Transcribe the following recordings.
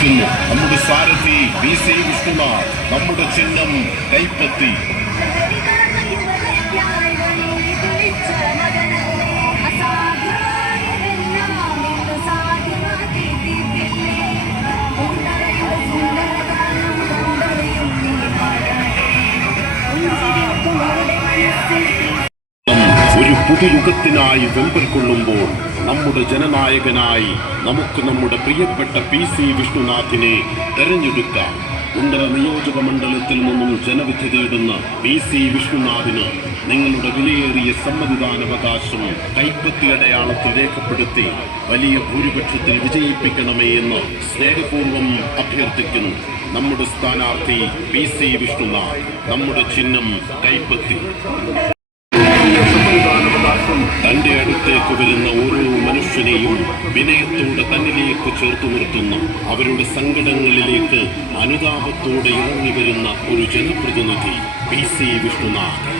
നമ്മുടെ സാരഥി PC വിഷ്ണുനാഥ്, നമ്മുടെ ചിഹ്നം കൈപ്പത്തി. ഒരു പുതുയുഗത്തിനായി വെമ്പൽ കൊള്ളുമ്പോൾ നമ്മുടെ ജനനായകനായി നമുക്ക് നമ്മുടെ പ്രിയപ്പെട്ട PC വിഷ്ണുനാഥിനെ തെരഞ്ഞെടുക്കാം. കുണ്ടറ നിയോജക മണ്ഡലത്തിൽ നിന്നും ജനവിധി തേടുന്ന PC വിഷ്ണുനാഥിന് നിങ്ങളുടെ വിലയേറിയ സമ്മതിദാനാവകാശം കൈപ്പത്തി അടയാളത്തിൽ രേഖപ്പെടുത്തി വലിയ ഭൂരിപക്ഷത്തിൽ വിജയിപ്പിക്കണമേ എന്ന് സ്നേഹപൂർവ്വം അഭ്യർത്ഥിക്കുന്നു. നമ്മുടെ സ്ഥാനാർത്ഥി PC വിഷ്ണുനാഥ്, നമ്മുടെ ചിഹ്നം കൈപ്പത്തി. തന്റെ അടുത്തേക്ക് വരുന്ന ഓരോ മനുഷ്യനെയും വിനയത്തോടെ തന്നിലേക്ക് ചേർത്തു നിർത്തുന്ന, അവരുടെ സങ്കടങ്ങളിലേക്ക് അനുതാപത്തോടെ ഇറങ്ങി വരുന്ന ഒരു ജനപ്രതിനിധി PC വിഷ്ണുനാഥ്.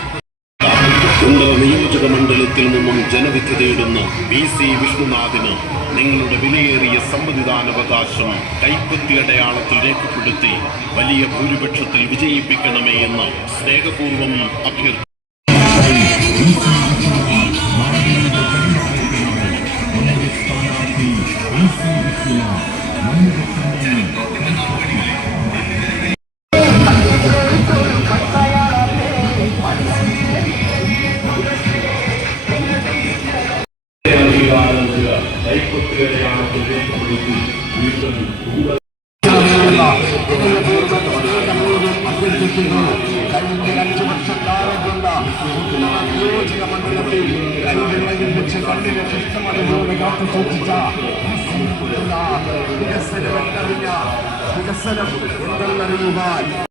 കുണ്ടറ നിയോജക മണ്ഡലത്തിൽ നിന്നും ജനവിധി തേടുന്ന PC വിഷ്ണുനാഥിന് നിങ്ങളുടെ വിലയേറിയ സമ്മതിദാനാവകാശം കൈപ്പത്തി അടയാളത്തിൽ രേഖപ്പെടുത്തി വലിയ ഭൂരിപക്ഷത്തിൽ വിജയിപ്പിക്കണമേ എന്ന് സ്നേഹപൂർവ്വം അഭ്യർത്ഥിക്കുന്നു. കഴിഞ്ഞ 5 വർഷക്കാലം കൊണ്ട് നിയോജക മണ്ഡലത്തിൽ 2 ലക്ഷക്കണ്ടിന് കൃഷ്ണമതയോട് കാത്തു സൂക്ഷിച്ച വികസനം എന്തെന്നറിയുവാൻ